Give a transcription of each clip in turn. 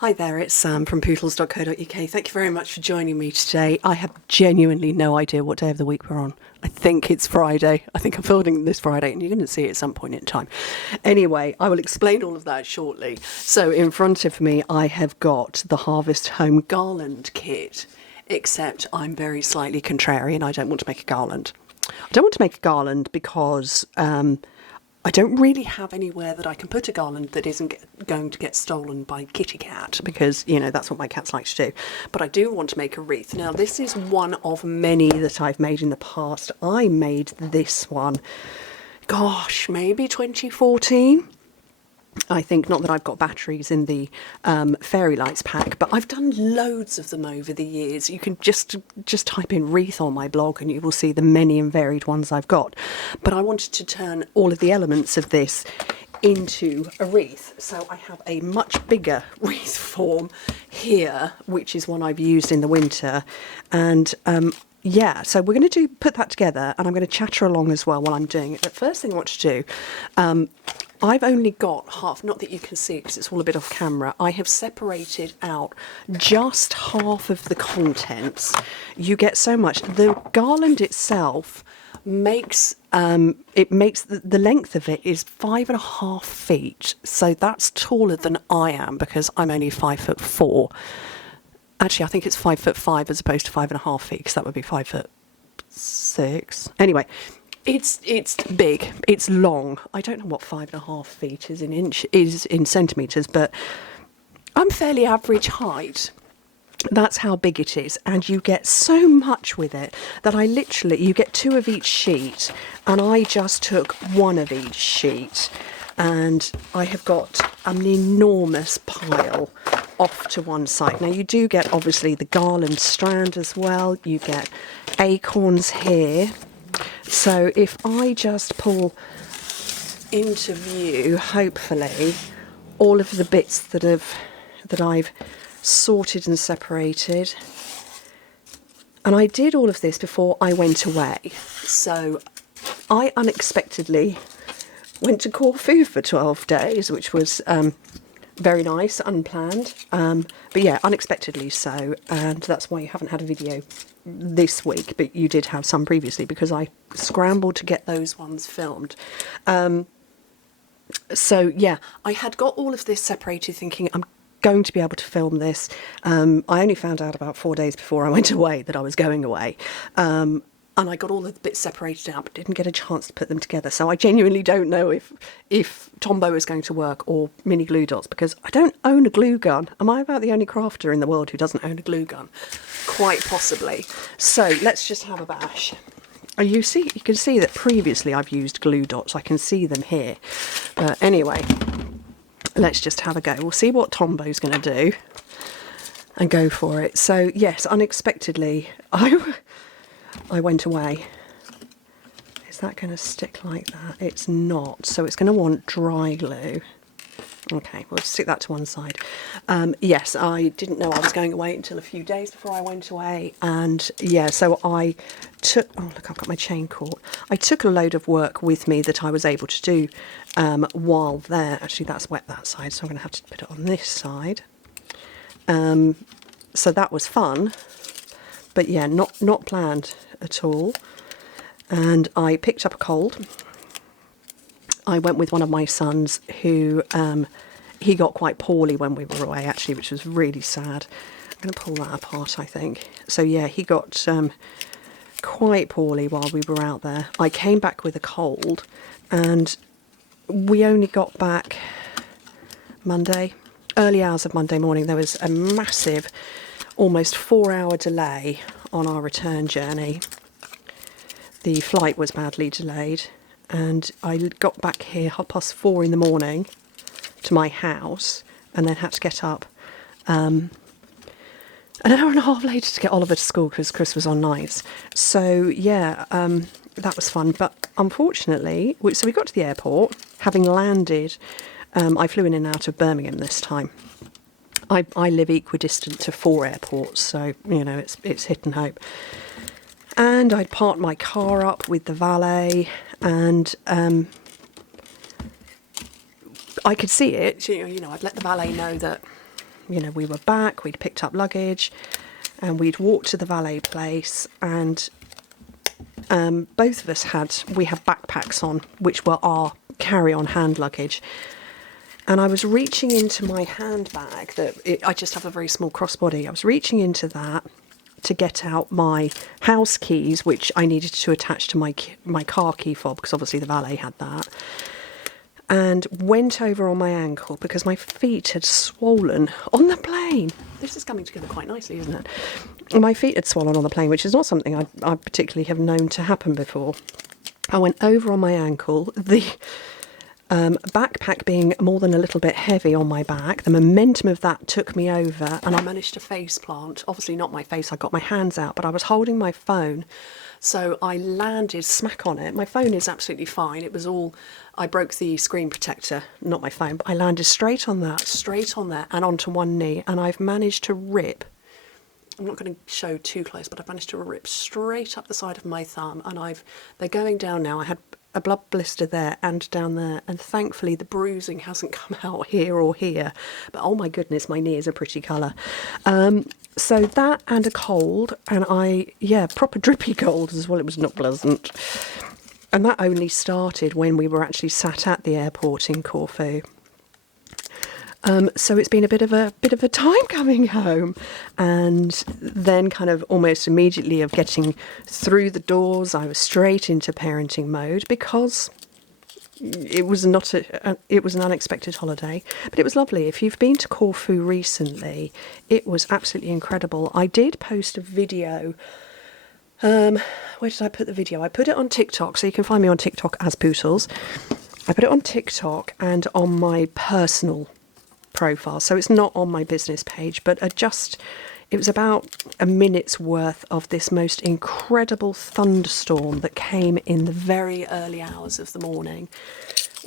Hi there, it's Sam from Pootles.co.uk. Thank you very much for joining me today. I have genuinely no idea what day of the week we're on. I think it's Friday. I think I'm filming this Friday and you're going to see it at some point in time. Anyway, I will explain all of that shortly. So in front of me, I have got the Harvest Home Garland kit, except I'm very slightly contrarian. I don't want to make a garland. I don't want to make a garland because I don't really have anywhere that I can put a garland that isn't going to get stolen by kitty cat, because, you know, that's what my cats like to do. But I do want to make a wreath. Now, this is one of many that I've made in the past. I made this one, gosh, maybe 2014. I think, not that I've got batteries in the fairy lights pack, but I've done loads of them over the years. You can just type in wreath on my blog and you will see the many and varied ones I've got. But I wanted to turn all of the elements of this into a wreath. So I have a much bigger wreath form here, which is one I've used in the winter. And yeah, so we're going to put that together, and I'm going to chatter along as well while I'm doing it. The first thing I want to do, I've only got half, not that you can see because it's all a bit off camera. I have separated out just half of the contents. You get so much. The garland itself makes, the length of it is 5.5 feet. So that's taller than I am because I'm only 5'4". Actually, I think it's 5'5" as opposed to 5.5 feet, because that would be 5'6". Anyway, it's big. It's long. I don't know what 5.5 feet is in centimeters, but I'm fairly average height. That's how big it is, and you get so much with it that you get 2 of each sheet, and I just took 1 of each sheet, and I have got an enormous pile off to one side. Now you do get obviously the garland strand as well. You get acorns here. So if I just pull into view, hopefully, all of the bits that I've sorted and separated. And I did all of this before I went away. So I unexpectedly went to Corfu for 12 days, which was very nice, unplanned, but yeah, unexpectedly so, and that's why you haven't had a video this week, but you did have some previously because I scrambled to get those ones filmed. So yeah, I had got all of this separated thinking I'm going to be able to film this. I only found out about 4 days before I went away that I was going away. And I got all the bits separated out, but didn't get a chance to put them together. So I genuinely don't know if Tombow is going to work or mini glue dots, because I don't own a glue gun. Am I about the only crafter in the world who doesn't own a glue gun? Quite possibly. So let's just have a bash. You can see that previously I've used glue dots. I can see them here. But anyway, let's just have a go. We'll see what Tombow's going to do and go for it. So yes, unexpectedly, I went away. Is that going to stick like that? It's not. So it's going to want dry glue. Okay, we'll stick that to one side. Yes, I didn't know I was going away until a few days before I went away. And yeah, so I took... Oh, look, I've got my chain caught. I took a load of work with me that I was able to do while there. Actually, that's wet, that side, so I'm going to have to put it on this side. So that was fun. But yeah, not planned at all. And I picked up a cold. I went with one of my sons who, he got quite poorly when we were away, actually, which was really sad. I'm going to pull that apart, I think. So yeah, he got quite poorly while we were out there. I came back with a cold, and we only got back Monday, early hours of Monday morning. There was a massive, almost 4-hour delay on our return journey. The flight was badly delayed, and I got back here 4:30 in the morning to my house, and then had to get up an hour and a half later to get Oliver to school because Chris was on nights. So yeah, that was fun. But unfortunately, so we got to the airport, having landed. I flew in and out of Birmingham this time. I live equidistant to 4 airports, so, you know, it's hit and hope. And I'd parked my car up with the valet, and I could see it. You know, I'd let the valet know that we were back, we'd picked up luggage, and we'd walked to the valet place, and both of us had backpacks on, which were our carry-on hand luggage. And I was reaching into my handbag, I just have a very small crossbody. I was reaching into that to get out my house keys, which I needed to attach to my car key fob, because obviously the valet had that. And went over on my ankle because my feet had swollen on the plane. This is coming together quite nicely, isn't it? My feet had swollen on the plane, which is not something I particularly have known to happen before. I went over on my ankle. The backpack being more than a little bit heavy on my back, the momentum of that took me over, and I managed to face plant. Obviously not my face, I got my hands out, but I was holding my phone. So I landed smack on it. My phone is absolutely fine. It was all, I broke the screen protector, not my phone, but I landed straight on there and onto one knee. And I've managed to rip, I'm not going to show too close, but I've managed to rip straight up the side of my thumb. And they're going down now. I had a blood blister there and down there. And thankfully the bruising hasn't come out here or here. But oh my goodness, my knee is a pretty colour. So that and a cold, and proper drippy cold as well. It was not pleasant. And that only started when we were actually sat at the airport in Corfu. So it's been a bit of a time coming home, and then kind of almost immediately of getting through the doors, I was straight into parenting mode, because it was it was an unexpected holiday, but it was lovely. If you've been to Corfu recently, it was absolutely incredible. I did post a video. Where did I put the video? I put it on TikTok, so you can find me on TikTok as Pootles. I put it on TikTok and on my personal profile, so it's not on my business page, but it was about a minute's worth of this most incredible thunderstorm that came in the very early hours of the morning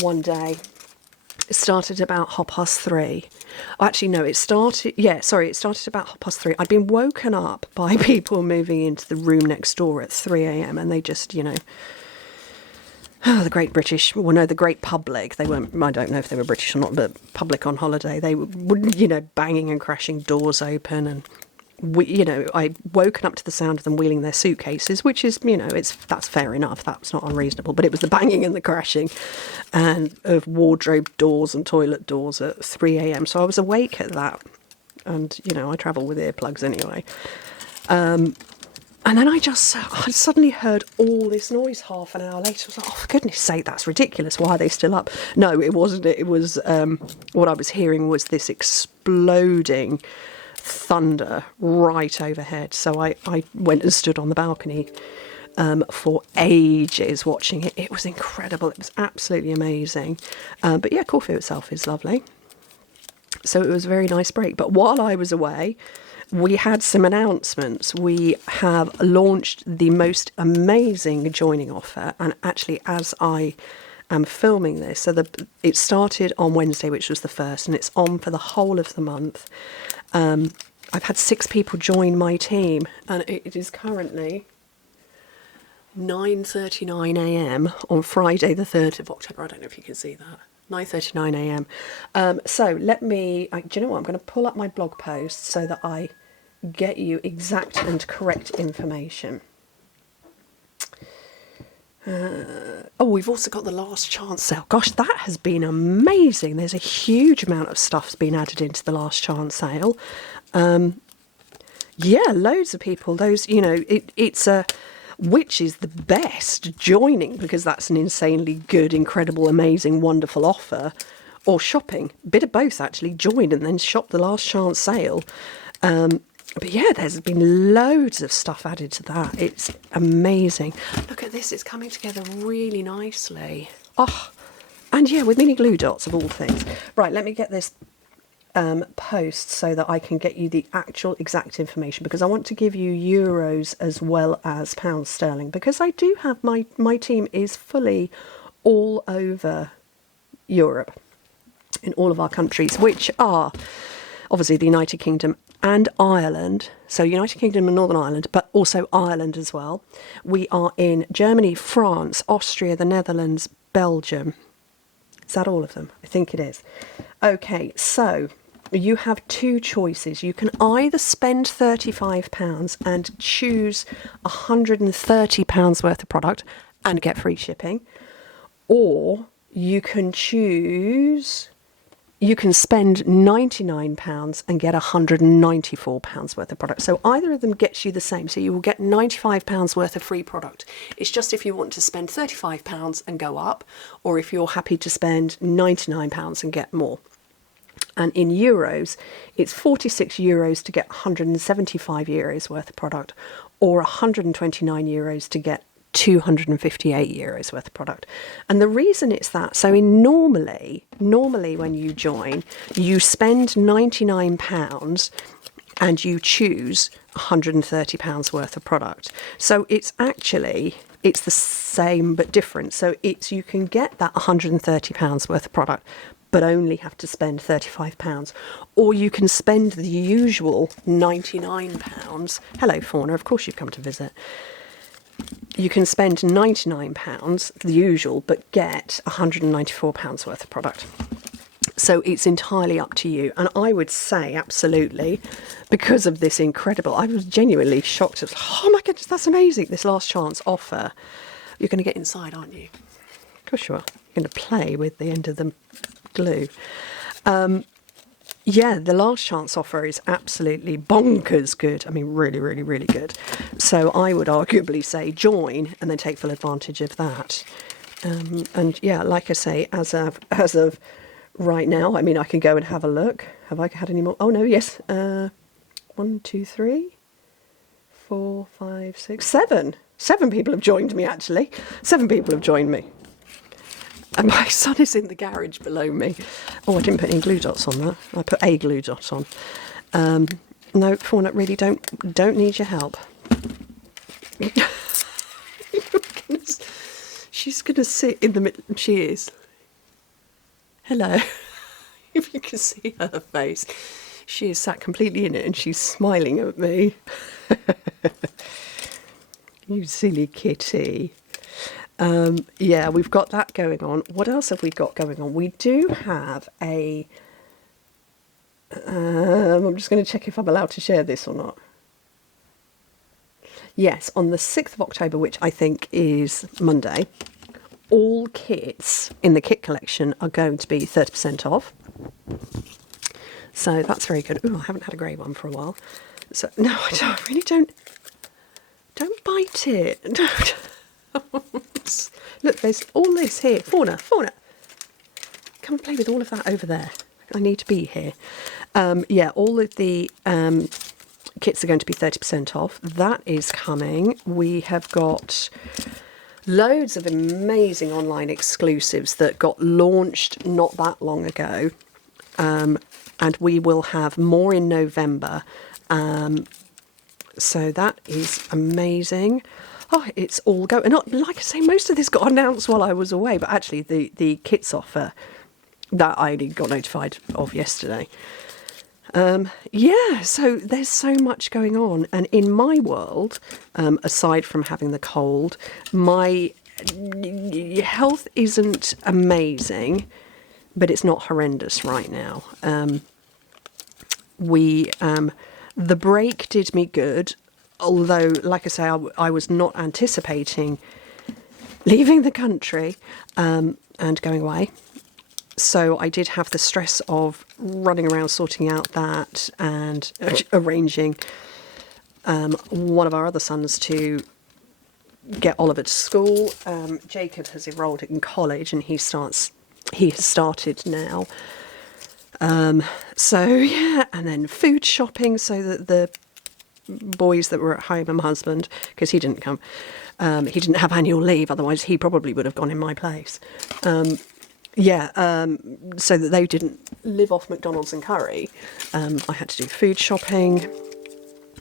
one day. It started about 3:30. Actually, no, it started about 3:30. I'd been woken up by people moving into the room next door at 3 a.m. and they just, the great public, they weren't, I don't know if they were British or not, but public on holiday, they were, banging and crashing doors open, and I woken up to the sound of them wheeling their suitcases, which is, that's fair enough. That's not unreasonable. But it was the banging and the crashing and of wardrobe doors and toilet doors at 3 a.m. So I was awake at that. And, I travel with earplugs anyway. And then I suddenly heard all this noise half an hour later. I was like, oh, for goodness sake, that's ridiculous. Why are they still up? No, it wasn't. It was, what I was hearing was this exploding thunder right overhead. So I went and stood on the balcony for ages watching it. It was incredible. It was absolutely amazing. But yeah, Corfu itself is lovely. So it was a very nice break. But while I was away, we had some announcements. We have launched the most amazing joining offer, and actually as I am filming this, so it started on Wednesday, which was the 1st, and it's on for the whole of the month. I've had 6 people join my team, and it is currently 9:39 a.m. on Friday the 3rd of October. I don't know if you can see that. 9:39 a.m. So let me, do you know what? I'm going to pull up my blog post so that I get you exact and correct information. We've also got the last chance sale. Gosh, that has been amazing. There's a huge amount of stuff's been added into the last chance sale. Loads of people. Those, it's a... Which is the best, joining, because that's an insanely good, incredible, amazing, wonderful offer, or shopping? Bit of both, actually. Join and then shop the last chance sale. But yeah, there's been loads of stuff added to that. It's amazing. Look at this, it's coming together really nicely. Oh, and yeah, with mini glue dots of all things. Right, let me get this post so that I can get you the actual exact information, because I want to give you euros as well as pounds sterling, because I do have my team is fully all over Europe, in all of our countries, which are obviously the United Kingdom and Ireland. So United Kingdom and Northern Ireland, but also Ireland as well. We are in Germany, France, Austria, the Netherlands, Belgium. Is that all of them? I think it is. Okay, so you have two choices. You can either spend £35 and choose £130 worth of product and get free shipping, or you can spend £99 and get £194 worth of product. So either of them gets you the same. So you will get £95 worth of free product. It's just if you want to spend £35 and go up, or if you're happy to spend £99 and get more. And in euros, it's €46 to get €175 worth of product, or €129 to get €258 worth of product. And the reason it's that, so normally when you join, you spend £99 and you choose £130 worth of product. So it's the same but different. So you can get that £130 worth of product, but only have to spend £35. Or you can spend the usual £99. Hello, Fauna, of course you've come to visit. You can spend £99, the usual, but get £194 worth of product. So it's entirely up to you. And I would say, absolutely, because of this incredible, I was genuinely shocked. Oh my goodness, that's amazing, this last chance offer. You're going to get inside, aren't you? Of course you are. You're going to play with the end of the glue. Yeah, the last chance offer is absolutely bonkers good. I mean, really, really, really good. So I would arguably say join and then take full advantage of that. And yeah, like I say, as of right now, I mean, I can go and have a look. Have I had any more? Oh no, yes. 1, 2, 3, 4, 5, 6, 7. 7 people have joined me, actually. 7 people have joined me. And my son is in the garage below me. Oh, I didn't put any glue dots on that. I put a glue dot on. No, Fauna, really don't need your help. She's going to sit in the middle. She is. Hello. If you can see her face. She is sat completely in it and she's smiling at me. You silly kitty. Yeah, we've got that going on. What else have we got going on? We do have a... I'm just going to check if I'm allowed to share this or not. Yes, on the 6th of October, which I think is Monday, all kits in the kit collection are going to be 30% off. So that's very good. Ooh, I haven't had a grey one for a while. So, no, I really don't... Don't bite it. Don't... Look, there's all this here. Fauna, come and play with all of that over there. I need to be here. Yeah, all of the kits are going to be 30% off. That is coming. We have got loads of amazing online exclusives that got launched not that long ago. And we will have more in November. So that is amazing. Oh, it's all going. Not like I say, most of this got announced while I was away, but actually the kits offer that I only got notified of yesterday. Yeah, so there's so much going on, and in my world, aside from having the cold, my health isn't amazing, but it's not horrendous right now. The break did me good. Although, like I say, I was not anticipating leaving the country and going away. So I did have the stress of running around sorting out that and arranging one of our other sons to get Oliver to school. Jacob has enrolled in college and he has started now. So, yeah, and then food shopping so that the boys that were at home and my husband, because he didn't come, he didn't have annual leave, otherwise he probably would have gone in my place. So that they didn't live off McDonald's and curry. I had to do food shopping.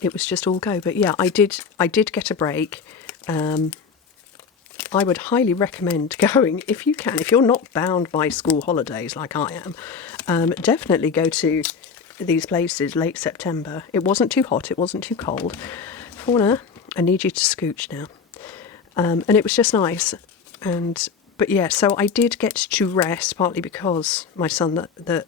It was just all go. But yeah, I did get a break. I would highly recommend going if you can. If you're not bound by school holidays like I am, definitely go to these places late September. It wasn't too hot, it wasn't too cold. Fauna, I need you to scooch now. And it was just nice. But yeah, so I did get to rest, partly because my son that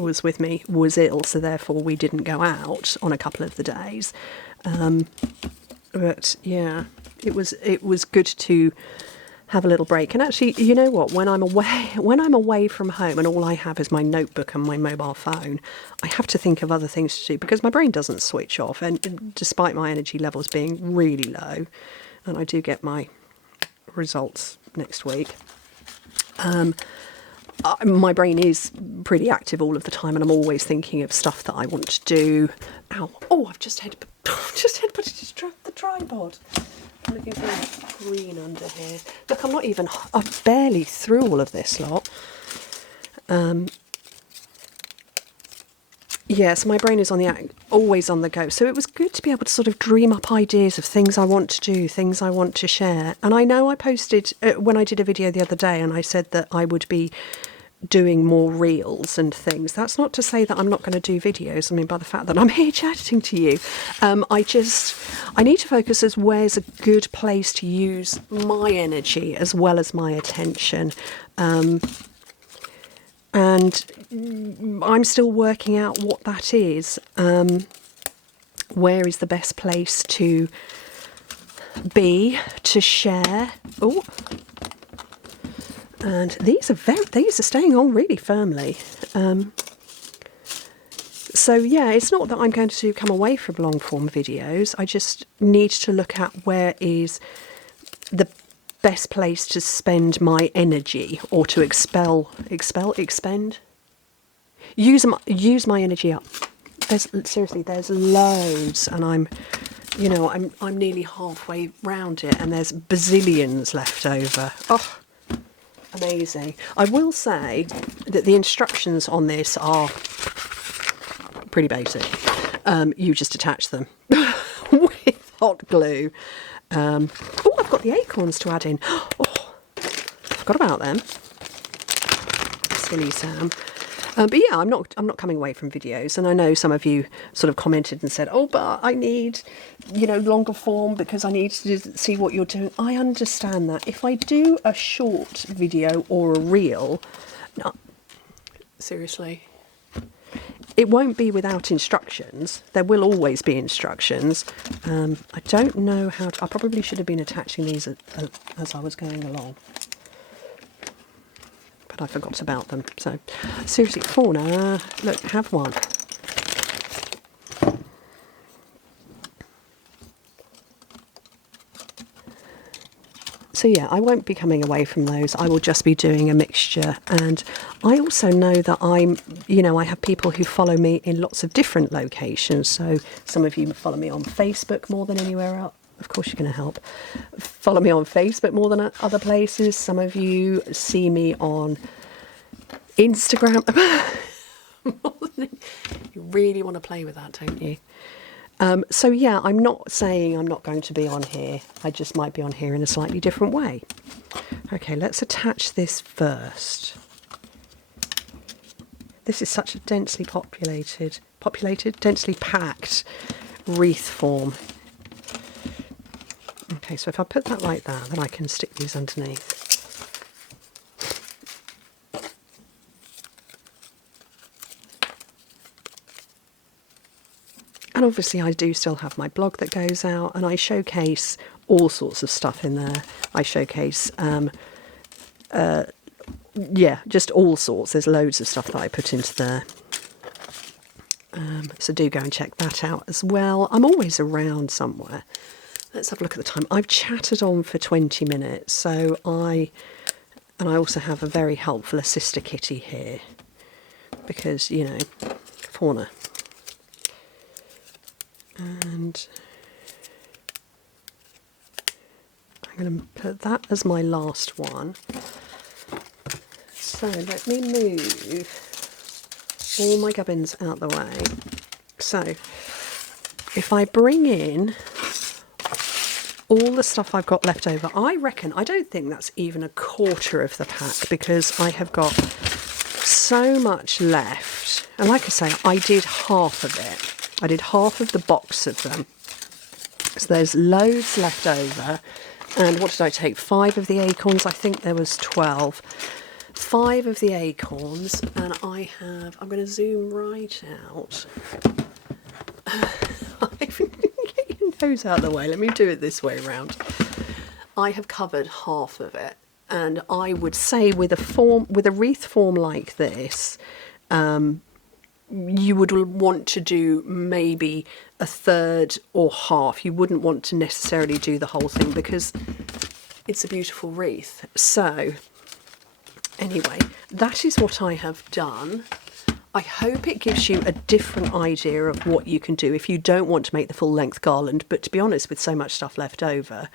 was with me was ill, so therefore we didn't go out on a couple of the days. But yeah, it was good to have a little break. And actually, you know what, when I'm away from home and all I have is my notebook and my mobile phone, I have to think of other things to do because my brain doesn't switch off. And despite my energy levels being really low, and I do get my results next week, my brain is pretty active all of the time, and I'm always thinking of stuff that I want to do. Ow! Oh, I've just headbutted the tripod. I'm looking for green under here. Look, I'm barely through all of this lot. Yeah, so my brain is always on the go. So it was good to be able to sort of dream up ideas of things I want to do, things I want to share. And I know I posted, when I did a video the other day, and I said that I would be doing more reels and things. That's not to say that I'm not going to do videos. I mean, by the fact that I'm here chatting to you, I need to focus as where's a good place to use my energy as well as my attention. And I'm still working out what that is. Where is the best place to be, to share? Oh, and these are staying on really firmly. So yeah, it's not that I'm going to come away from long form videos. I just need to look at where is the best place to spend my energy, or to expend. Use my energy up. There's loads, and I'm nearly halfway round it, and there's bazillions left over. Oh, amazing. I will say that the instructions on this are pretty basic. You just attach them with hot glue. Oh, I've got the acorns to add in. Oh, forgot about them. Silly Sam. But yeah, I'm not coming away from videos, and I know some of you sort of commented and said, "Oh, but I need, longer form because I need to see what you're doing." I understand that. If I do a short video or a reel, no, seriously, it won't be without instructions. There will always be instructions. I don't know how to. I probably should have been attaching these as I was going along. I forgot about them. So seriously, fauna, look, have one. So yeah, I won't be coming away from those. I will just be doing a mixture. And I also know that I have people who follow me in lots of different locations. So some of you follow me on Facebook more than anywhere else. Of course, you're going to help. Follow me on Facebook more than other places. Some of you see me on Instagram. You really want to play with that, don't you? So yeah, I'm not saying I'm not going to be on here. I just might be on here in a slightly different way. Okay, let's attach this first. This is such a densely densely packed wreath form. Okay, so if I put that like that, then I can stick these underneath. And obviously I do still have my blog that goes out, and I showcase all sorts of stuff in there. I showcase, just all sorts. There's loads of stuff that I put into there. So do go and check that out as well. I'm always around somewhere. Let's have a look at the time. I've chatted on for 20 minutes, so I also have a very helpful assister kitty here because, fauna. And I'm going to put that as my last one. So let me move all my gubbins out the way. So if I bring in all the stuff I've got left over, I don't think that's even a quarter of the pack, because I have got so much left. And like I say, I did half of it. I did half of the box of them. So there's loads left over. And what did I take? 5 of the acorns. I think there was 12. 5 of the acorns, and I'm going to zoom right out. Get your nose out of the way. Let me do it this way round. I have covered half of it, and I would say with a wreath form like this, you would want to do maybe a third or half. You wouldn't want to necessarily do the whole thing because it's a beautiful wreath. So anyway, that is what I have done. I hope it gives you a different idea of what you can do if you don't want to make the full length garland. But to be honest, with so much stuff left over,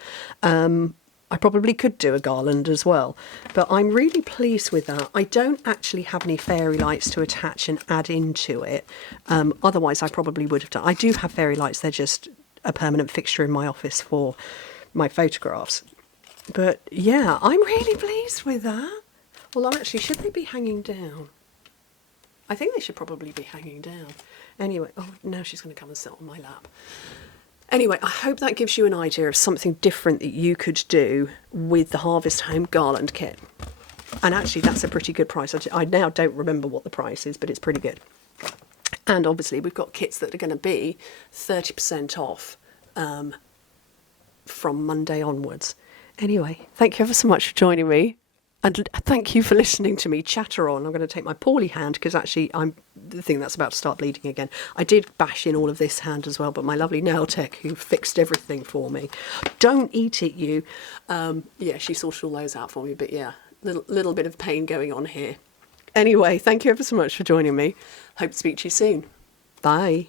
I probably could do a garland as well. But I'm really pleased with that. I don't actually have any fairy lights to attach and add into it. Otherwise, I probably would have done. I do have fairy lights. They're just a permanent fixture in my office for my photographs. But yeah, I'm really pleased with that. Well, actually, should they be hanging down? I think they should probably be hanging down. Anyway, oh, now she's going to come and sit on my lap. Anyway, I hope that gives you an idea of something different that you could do with the Harvest Home Garland kit. And actually, that's a pretty good price. I now don't remember what the price is, but it's pretty good. And obviously, we've got kits that are going to be 30% off from Monday onwards. Anyway, thank you ever so much for joining me. And thank you for listening to me chatter on. I'm going to take my poorly hand because actually I'm the thing that's about to start bleeding again. I did bash in all of this hand as well, but my lovely nail tech who fixed everything for me. Don't eat it, you. Yeah, she sorted all those out for me, but yeah, little bit of pain going on here. Anyway, thank you ever so much for joining me. Hope to speak to you soon. Bye.